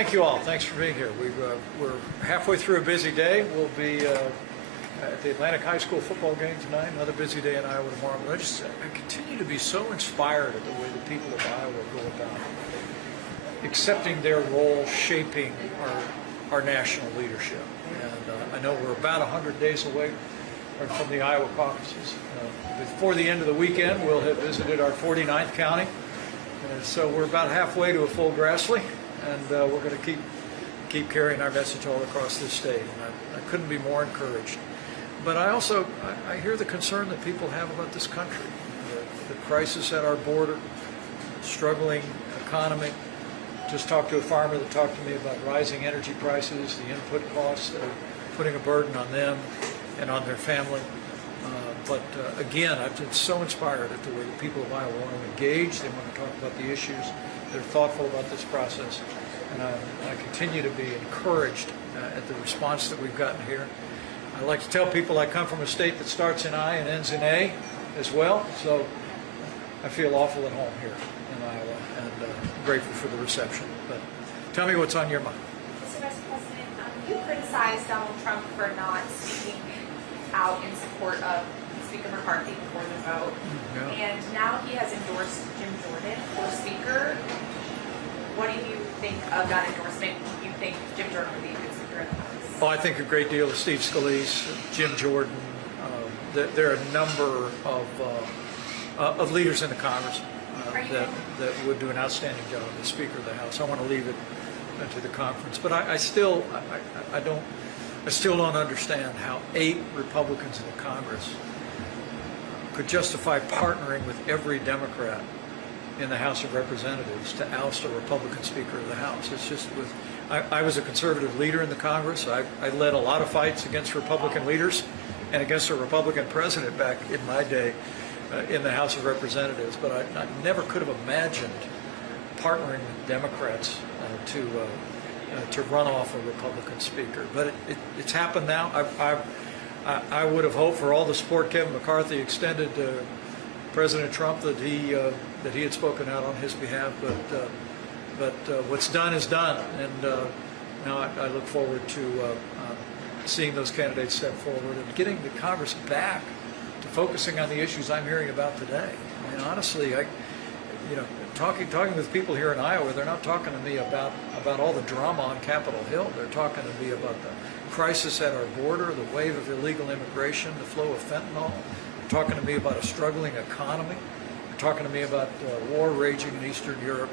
Thank you all. Thanks for being here. We're halfway through a busy day. We'll be at the Atlantic High School football game tonight, another busy day in Iowa tomorrow. But I continue to be so inspired at the way the people of Iowa go about accepting their role shaping our national leadership. And I know we're about 100 days away from the Iowa caucuses. Before the end of the weekend, we'll have visited our 49th county. And so we're about halfway to a full Grassley. And we're going to keep carrying our message all across this state. And I couldn't be more encouraged. But I hear the concern that people have about this country, the crisis at our border, struggling economy. Just talked to a farmer that talked to me about rising energy prices, the input costs that are putting a burden on them and on their family. But again, I've been so inspired at the way the people of Iowa want to engage. They want to talk about the issues. They're thoughtful about this process. And I continue to be encouraged at the response that we've gotten here. I like to tell people I come from a state that starts in I and ends in A as well. So I feel awful at home here in Iowa and grateful for the reception. But tell me what's on your mind. Mr. Vice President, you criticized Donald Trump for not speaking out in support of Speaker McCarthy before the vote. Yeah. And now he has endorsed Jim Jordan for Speaker. What do you think of that endorsement? Do you think Jim Jordan would be a good Speaker of the House? Well, I think a great deal of Steve Scalise, Jim Jordan. There are a number of leaders in the Congress that would do an outstanding job as Speaker of the House. I want to leave it to the conference, but I still don't understand how 8 Republicans in the Congress could justify partnering with every Democrat in the House of Representatives to oust a Republican Speaker of the House. It's just I was a conservative leader in the Congress. I led a lot of fights against Republican leaders and against a Republican president back in my day in the House of Representatives, but I never could have imagined partnering with Democrats to run off a Republican Speaker. But it's happened now. I would have hoped for all the support Kevin McCarthy extended to President Trump that he had spoken out on his behalf. But what's done is done, and now I look forward to seeing those candidates step forward and getting the Congress back to focusing on the issues I'm hearing about today. I mean, honestly, talking with people here in Iowa, they're not talking to me about all the drama on Capitol Hill. They're talking to me about the crisis at our border, the wave of illegal immigration, the flow of fentanyl. They're talking to me about a struggling economy. They're talking to me about war raging in Eastern Europe.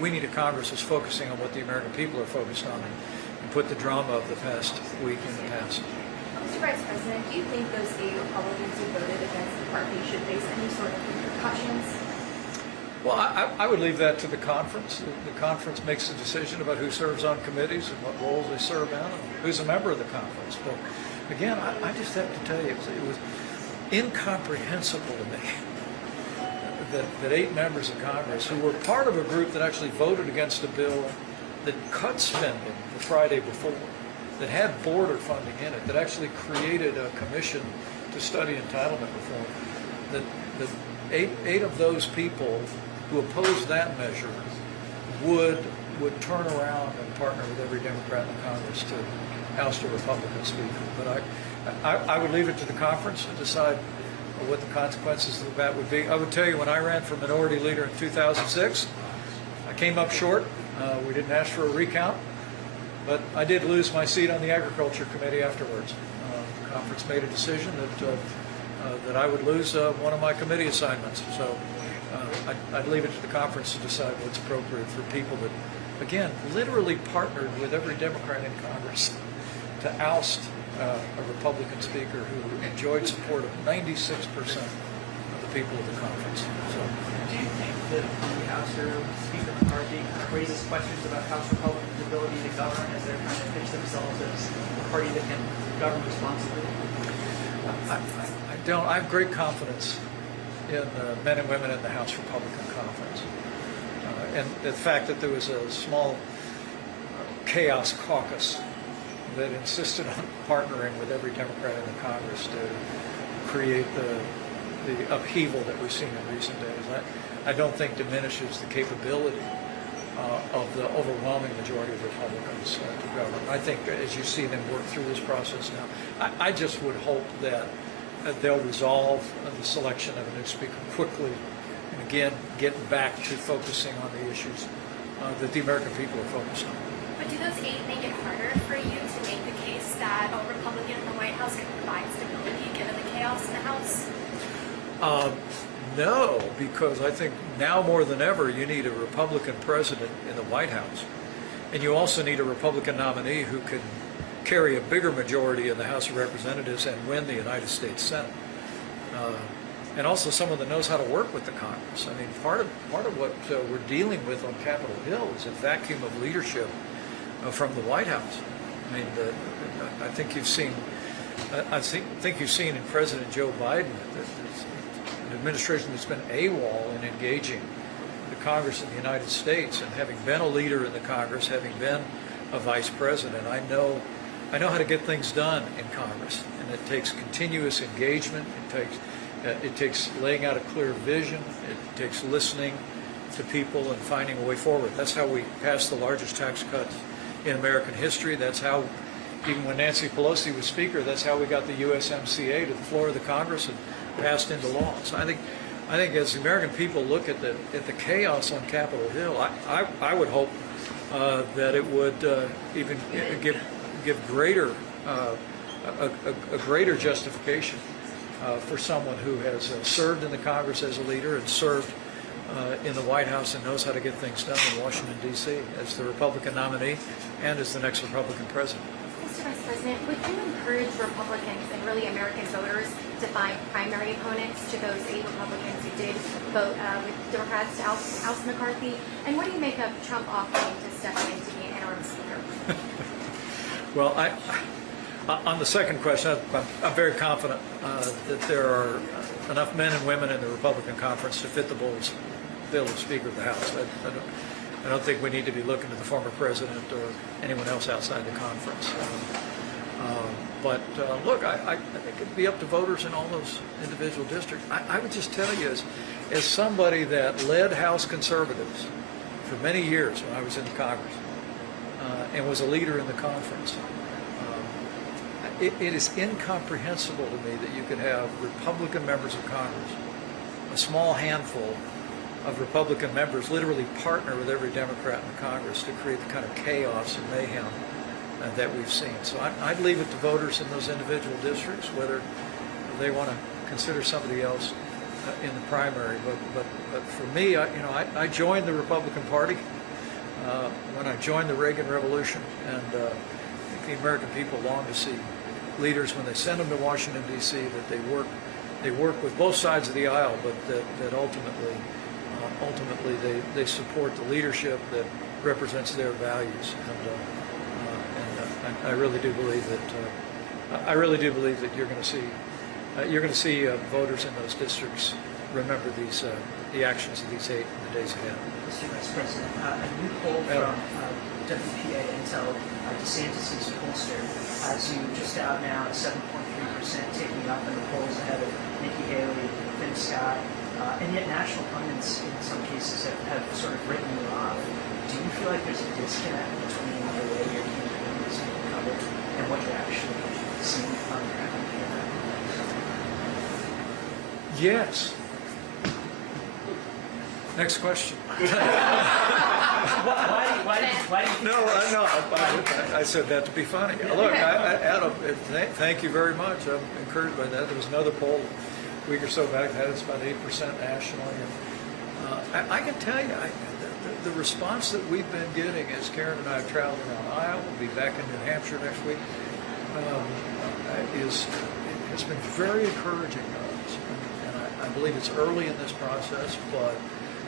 We need a Congress that's focusing on what the American people are focused on and put the drama of the past week in the past. Mr. Vice President, do you think those 8 Republicans who voted against McCarthy should face any sort of repercussions? Well, I would leave that to the conference. The conference makes a decision about who serves on committees and what roles they serve in and who's a member of the conference. But again, I just have to tell you, it was incomprehensible to me that 8 members of Congress who were part of a group that actually voted against a bill that cut spending the Friday before, that had border funding in it, that actually created a commission to study entitlement reform, that 8 of those people who opposed that measure would turn around and partner with every Democrat in the Congress to oust a Republican Speaker. But I would leave it to the conference to decide what the consequences of that would be. I would tell you, when I ran for minority leader in 2006, I came up short. We didn't ask for a recount, but I did lose my seat on the Agriculture Committee afterwards. The conference made a decision that I would lose one of my committee assignments. So I'd leave it to the conference to decide what's appropriate for people that, again, literally partnered with every Democrat in Congress to oust a Republican Speaker who enjoyed support of 96% of the people of the conference. So, do you think that the Ouster, Speaker McCarthy, raises questions about House Republicans' ability to govern as they're trying to pitch themselves as a party that can govern responsibly? I don't. I have great confidence in the men and women in the House Republican Conference. And the fact that there was a small chaos caucus that insisted on partnering with every Democrat in the Congress to create the upheaval that we've seen in recent days, I don't think diminishes the capability of the overwhelming majority of Republicans to govern. I think as you see them work through this process now, I just would hope that they'll resolve the selection of a new speaker quickly, and again, getting back to focusing on the issues that the American people are focused on. But do those 8 make it harder for you to make the case that a Republican in the White House can provide stability given the chaos in the House? No, because I think now more than ever you need a Republican president in the White House. And you also need a Republican nominee who can carry a bigger majority in the House of Representatives and win the United States Senate. And also someone that knows how to work with the Congress. I mean, part of what we're dealing with on Capitol Hill is a vacuum of leadership from the White House. I mean, I think you've seen in President Joe Biden that an administration that's been AWOL in engaging the Congress of the United States, and having been a leader in the Congress, having been a vice president, I know how to get things done in Congress, and it takes continuous engagement. It takes laying out a clear vision. It takes listening to people and finding a way forward. That's how we passed the largest tax cuts in American history. That's how, even when Nancy Pelosi was Speaker, that's how we got the USMCA to the floor of the Congress and passed into law. So I think as the American people look at the chaos on Capitol Hill, I would hope that it would even give greater a greater justification for someone who has served in the Congress as a leader and served in the White House and knows how to get things done in Washington, D.C. as the Republican nominee and as the next Republican president. Mr. Vice President, would you encourage Republicans and really American voters to find primary opponents to those 8 Republicans who did vote with Democrats to oust McCarthy? And what do you make of Trump offering to step in to be an interim speaker? Well, on the second question, I'm very confident that there are enough men and women in the Republican conference to fit the bill of Speaker of the House. I don't think we need to be looking to the former president or anyone else outside the conference. But look, I think it'd be up to voters in all those individual districts. I would just tell you, as somebody that led House conservatives for many years when I was in the Congress and was a leader in the conference, it is incomprehensible to me that you could have Republican members of Congress, a small handful of Republican members, literally partner with every Democrat in the Congress to create the kind of chaos and mayhem that we've seen. So I'd leave it to voters in those individual districts whether they want to consider somebody else in the primary. But for me, I joined the Republican Party when I joined the Reagan Revolution, and I think the American people long to see leaders, when they send them to Washington, D.C., that they work with both sides of the aisle, but that ultimately they support the leadership that represents their values. And I really do believe that you're going to see voters in those districts remember the actions of these 8 in the days ahead. Mr. Vice President, a new poll from WPA Intel, DeSantis' pollster, has you just out now at 7.3%, taking up in the polls ahead of Nikki Haley, Tim Scott, and yet national pundits in some cases have sort of written you off. Do you feel like there's a disconnect between the way your campaign is being covered and what you're actually seeing on the ground? Yes. Next question. Why do you I said that to be funny. Look, Adam, thank you very much. I'm encouraged by that. There was another poll a week or so back that had us about 8% nationally. And I can tell you, the response that we've been getting as Karen and I have traveled around Iowa, we'll be back in New Hampshire next week, has been very encouraging to us. And I believe it's early in this process, but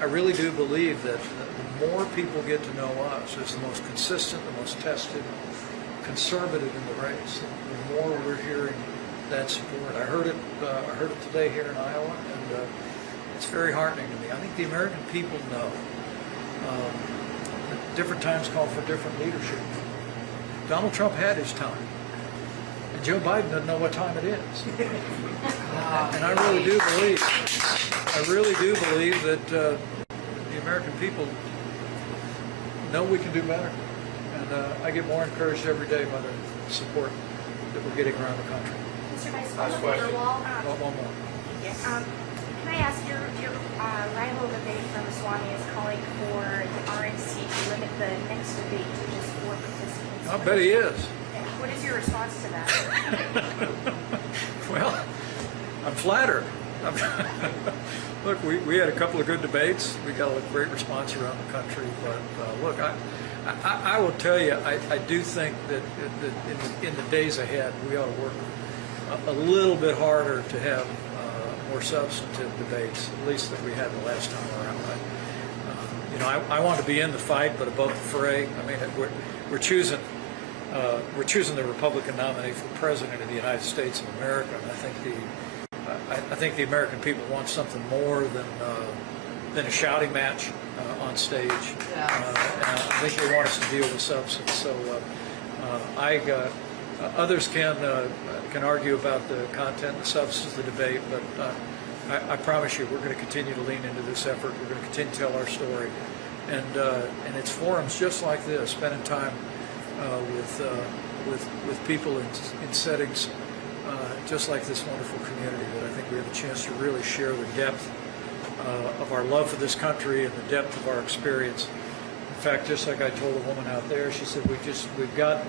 I really do believe that the more people get to know us as the most consistent, the most tested conservative in the race, the more we're hearing that support. I heard it today here in Iowa, and it's very heartening to me. I think the American people know that different times call for different leadership. Donald Trump had his time, and Joe Biden doesn't know what time it is. And I really do believe that the American people know we can do better. And I get more encouraged every day by the support that we're getting around the country. Mr. Vice Last President, question. One more. Can I ask your rival debate from Swami is calling for the RNC to limit the next debate to just 4 participants? I bet he is. What is your response to that? Well, I'm flattered. Look, we had a couple of good debates. We got a great response around the country. But look, I will tell you, I do think that in the days ahead, we ought to work a little bit harder to have more substantive debates, at least than we had the last time around. I want to be in the fight, but above the fray. I mean, we're choosing the Republican nominee for president of the United States of America, and I think the American people want something more than a shouting match on stage. And I think they want us to deal with substance. So others can argue about the content and the substance of the debate, but I promise you we're going to continue to lean into this effort. We're going to continue to tell our story. And it's forums just like this, spending time with people in settings just like this wonderful community, that I think we have a chance to really share the depth of our love for this country and the depth of our experience. In fact, just like I told a woman out there, she said, we've got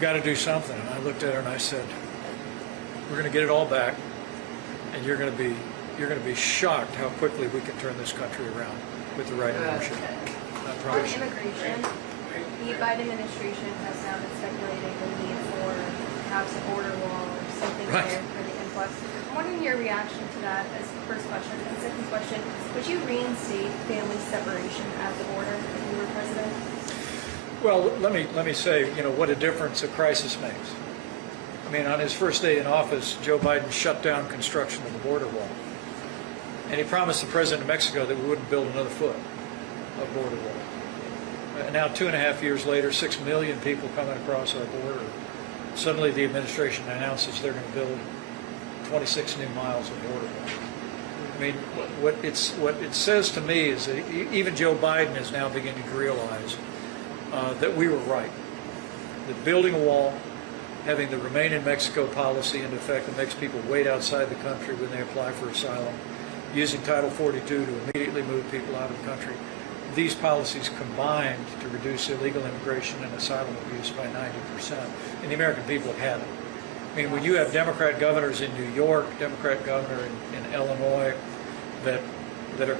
to do something. And I looked at her and I said, we're going to get it all back, and you're going to be shocked how quickly we can turn this country around with the right leadership. I On promise you. immigration, the Biden administration has now been speculating the need for perhaps a border wall or something Right. there for the influx. I'm wondering your reaction to that as the first question. And the second question, would you reinstate family separation at the border if you were president? Well, let me say, what a difference a crisis makes. I mean, on his first day in office, Joe Biden shut down construction of the border wall. And he promised the president of Mexico that we wouldn't build another foot of border wall. And now, 2.5 years later, 6 million people coming across our border. Suddenly the administration announces they're going to build 26 new miles of border wall. I mean, what it says to me is that even Joe Biden is now beginning to realize that we were right. That building a wall, having the Remain in Mexico policy in effect that makes people wait outside the country when they apply for asylum, using Title 42 to immediately move people out of the country, these policies combined to reduce illegal immigration and asylum abuse by 90%. And the American people have had it. I mean, when you have Democrat governors in New York, Democrat governor in Illinois that are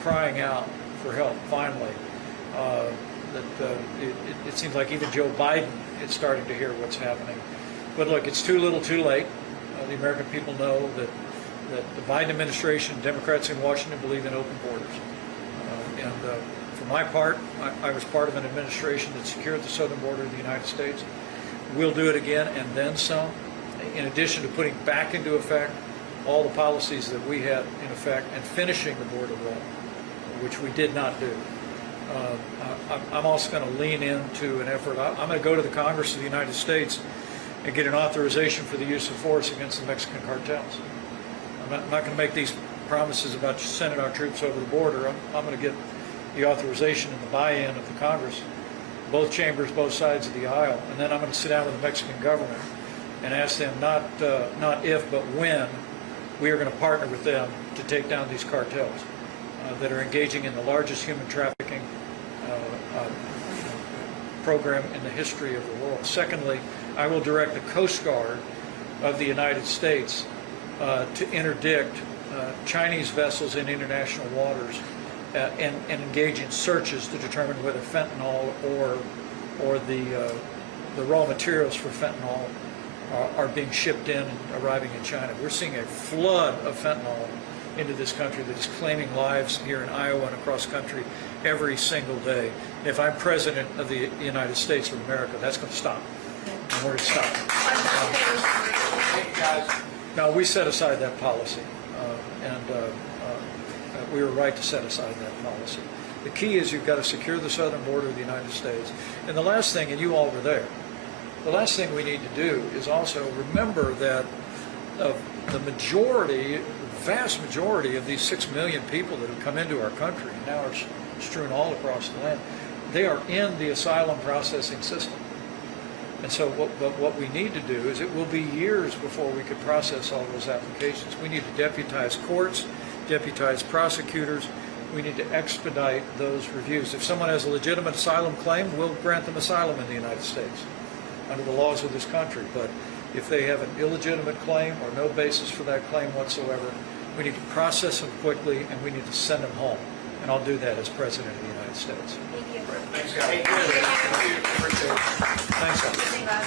crying out for help, finally, it seems like even Joe Biden is starting to hear what's happening. But look, it's too little too late. The American people know that the Biden administration, Democrats in Washington believe in open borders. And for my part, I was part of an administration that secured the southern border of the United States. We'll do it again and then some, in addition to putting back into effect all the policies that we had in effect and finishing the border wall, which we did not do. I'm also going to lean into an effort. I'm going to go to the Congress of the United States and get an authorization for the use of force against the Mexican cartels. I'm not going to make these promises about sending our troops over the border. I'm going to get the authorization and the buy-in of the Congress, both chambers, both sides of the aisle, and then I'm going to sit down with the Mexican government and ask them not if, but when we are going to partner with them to take down these cartels that are engaging in the largest human trafficking program in the history of the world. Secondly, I will direct the Coast Guard of the United States to interdict Chinese vessels in international waters and engage in searches to determine whether fentanyl or the raw materials for fentanyl are being shipped in and arriving in China. We're seeing a flood of fentanyl into this country that is claiming lives here in Iowa and across country every single day. And if I'm president of the United States of America, that's going to stop. And we're going to stop. Thank you, guys. Now, we set aside that policy, and we were right to set aside that policy. The key is you've got to secure the southern border of the United States. And the last thing, and you all were there, the last thing we need to do is also remember that the majority, vast majority of these 6 million people that have come into our country and now are strewn all across the land. They are in the asylum processing system. And so what we need to do is it will be years before we could process all those applications. We need to deputize courts, deputize prosecutors. We need to expedite those reviews. If someone has a legitimate asylum claim, we'll grant them asylum in the United States under the laws of this country. But if they have an illegitimate claim or no basis for that claim whatsoever, we need to process them quickly and we need to send them home. And I'll do that as President of the United States. Thank you. Thanks, guys. Thank you. Appreciate it. Thanks, Al. Thank you.